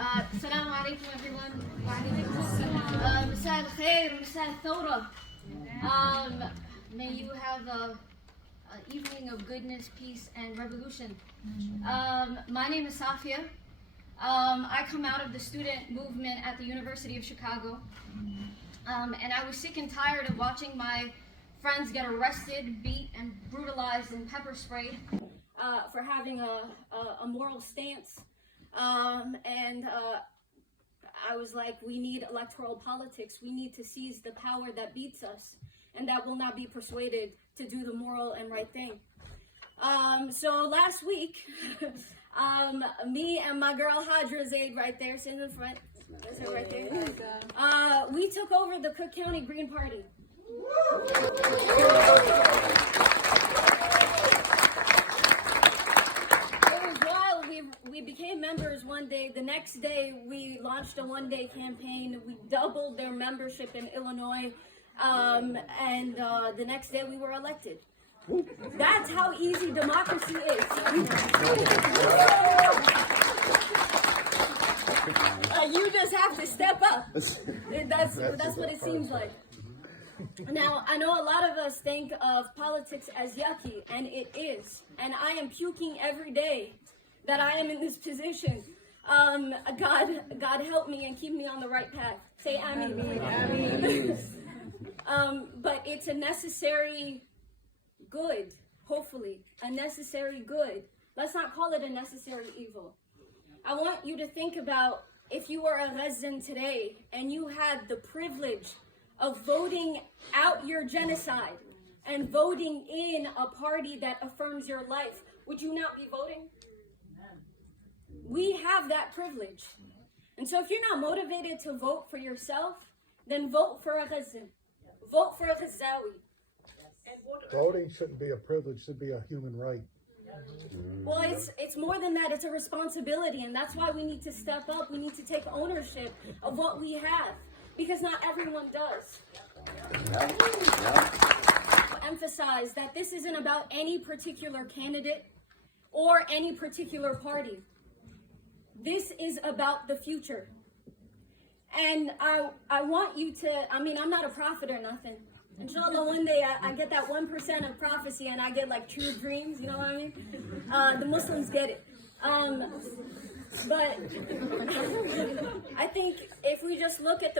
السلام عليكم everyone. مساء الخير, مساء الثورة. May you have an evening of goodness, peace, and revolution. My name is Safia. I come out of the student movement at the University of Chicago. And I was sick and tired of watching my friends get arrested, beat, and brutalized and pepper sprayed for having a moral stance. I was like, we need electoral politics. We need to seize the power that beats us and that will not be persuaded to do the moral and right thing. So last week, me and my girl Hadra Zaid right there, sitting in front, that's her right there. We took over the Cook County Green Party. We became members one day. The next day, we launched a one-day campaign. We doubled their membership in Illinois. And the next day, we were elected. That's how easy democracy is. You just have to step up. That's what it seems like. Now, I know a lot of us think of politics as yucky, and it is. And I am puking every day that I am in this position. God help me and keep me on the right path. Say Amen. But it's a necessary good, hopefully. A necessary good. Let's not call it a necessary evil. I want you to think about if you were a Gazan today and you had the privilege of voting out your genocide and voting in a party that affirms your life, would you not be voting? We have that privilege. And so if you're not motivated to vote for yourself, then vote for a Gazan. Vote for a Ghazawi. Voting shouldn't be a privilege, it should be a human right. Well, it's more than that. It's a responsibility, and that's why we need to step up. We need to take ownership of what we have, because not everyone does. Emphasize that this isn't about any particular candidate or any particular party. This is about the future. And I want you to, I'm not a prophet or nothing. Inshallah, one day I get that 1% of prophecy and I get like true dreams, you know what I mean? The Muslims get it. But I think if we just look at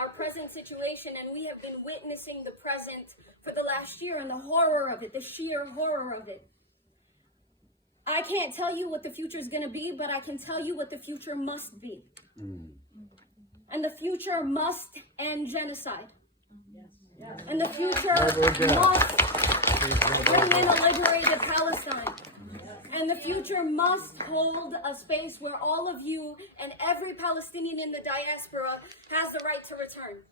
our present situation, and we have been witnessing the present for the last year and the horror of it, the sheer horror of it. I can't tell you what the future is going to be, but I can tell you what the future must be. And the future must end genocide. And the future must bring in a liberated Palestine. And the future must hold a space where all of you and every Palestinian in the diaspora has the right to return.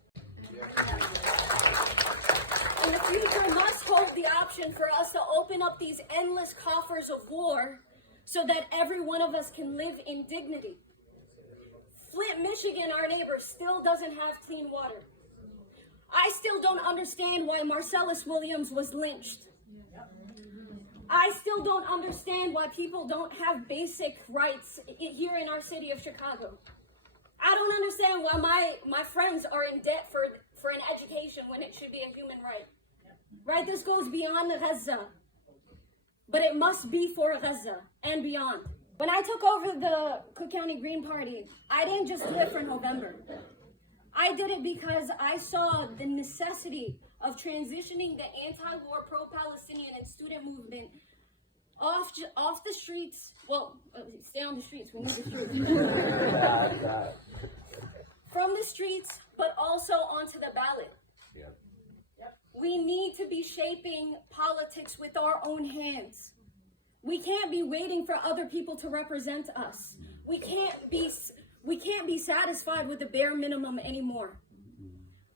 And the future must hold the option for us to open up these endless coffers of war so that every one of us can live in dignity. Flint, Michigan, our neighbor, still doesn't have clean water. I still don't understand why Marcellus Williams was lynched. I still don't understand why people don't have basic rights here in our city of Chicago. I don't understand why my friends are in debt for an education when it should be a human right. Right? This goes beyond Gaza. But it must be for Gaza and beyond. When I took over the Cook County Green Party, I didn't just do it for November. I did it because I saw the necessity of transitioning the anti-war, pro-Palestinian, and student movement off the streets. Well, stay on the streets. We need the streets. From the streets, but also onto the ballot. We need to be shaping politics with our own hands. We can't be waiting for other people to represent us. We can't be satisfied with the bare minimum anymore.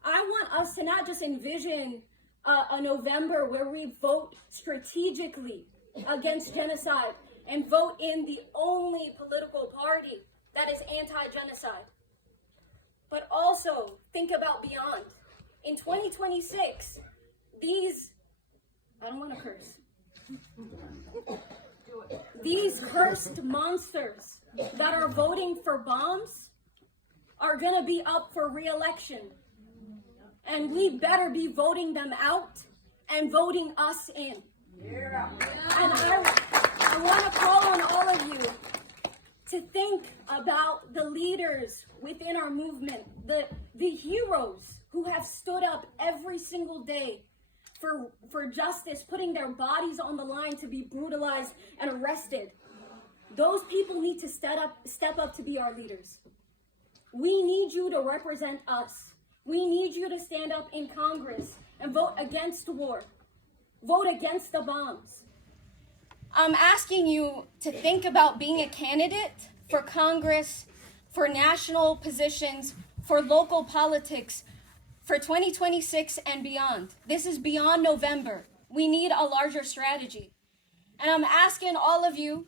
I want us to not just envision a November where we vote strategically against genocide and vote in the only political party that is anti-genocide, but also think about beyond. In 2026, I don't want to curse. These cursed monsters that are voting for bombs are gonna be up for re-election. And we better be voting them out and voting us in. Yeah. And I want to call on all of you to think about the leaders within our movement, the heroes who have stood up every single day for justice, putting their bodies on the line to be brutalized and arrested. Those people need to step up to be our leaders. We need you to represent us. We need you to stand up in Congress and vote against war. Vote against the bombs. I'm asking you to think about being a candidate for Congress, for national positions, for local politics, for 2026 and beyond. This is beyond November. We need a larger strategy. And I'm asking all of you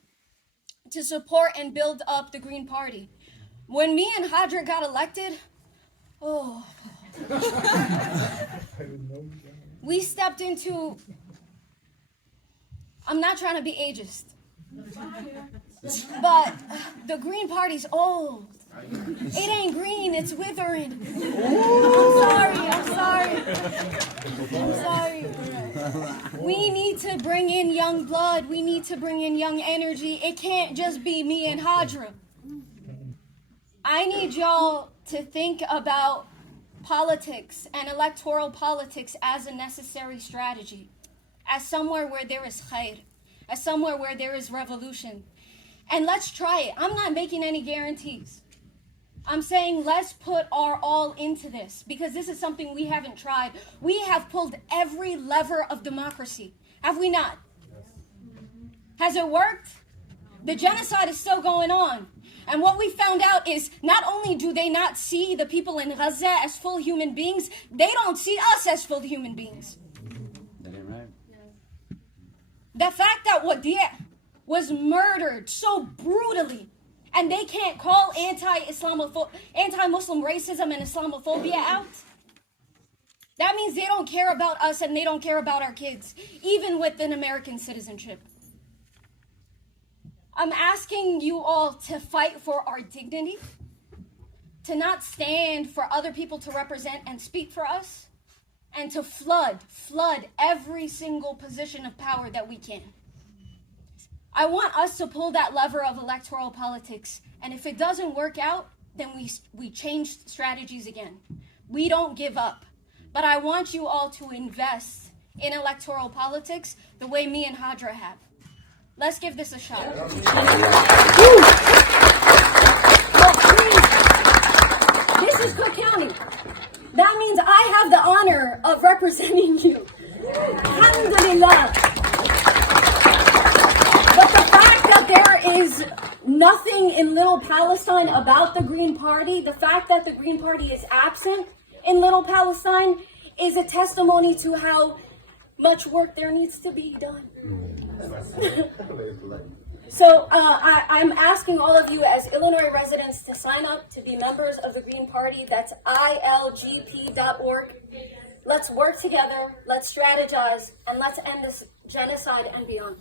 to support and build up the Green Party. When me and Hadra got elected, we stepped into, I'm not trying to be ageist, but the Green Party's old. It ain't green, it's withering. I'm sorry. We need to bring in young blood. We need to bring in young energy. It can't just be me and Hadra. I need y'all to think about politics and electoral politics as a necessary strategy, as somewhere where there is khair, as somewhere where there is revolution. And let's try it. I'm not making any guarantees. I'm saying let's put our all into this, because this is something we haven't tried. We have pulled every lever of democracy, have we not? Has it worked? The genocide is still going on. And what we found out is not only do they not see the people in Gaza as full human beings, they don't see us as full human beings. That ain't right. The fact that Wadia was murdered so brutally, and they can't call anti-Muslim racism and Islamophobia out, that means they don't care about us and they don't care about our kids, even with an American citizenship. I'm asking you all to fight for our dignity, to not stand for other people to represent and speak for us, and to flood every single position of power that we can. I want us to pull that lever of electoral politics, and if it doesn't work out, then we change strategies again. We don't give up. But I want you all to invest in electoral politics the way me and Hadra have. Let's give this a shot. Oh, please. This is Cook County. That means I have the honor of representing you. Alhamdulillah. But the fact that there is nothing in Little Palestine about the Green Party, the fact that the Green Party is absent in Little Palestine, is a testimony to how much work there needs to be done. So I'm asking all of you as Illinois residents to sign up to be members of the Green Party. That's ilgp.org. Let's work together, let's strategize, and let's end this genocide and beyond.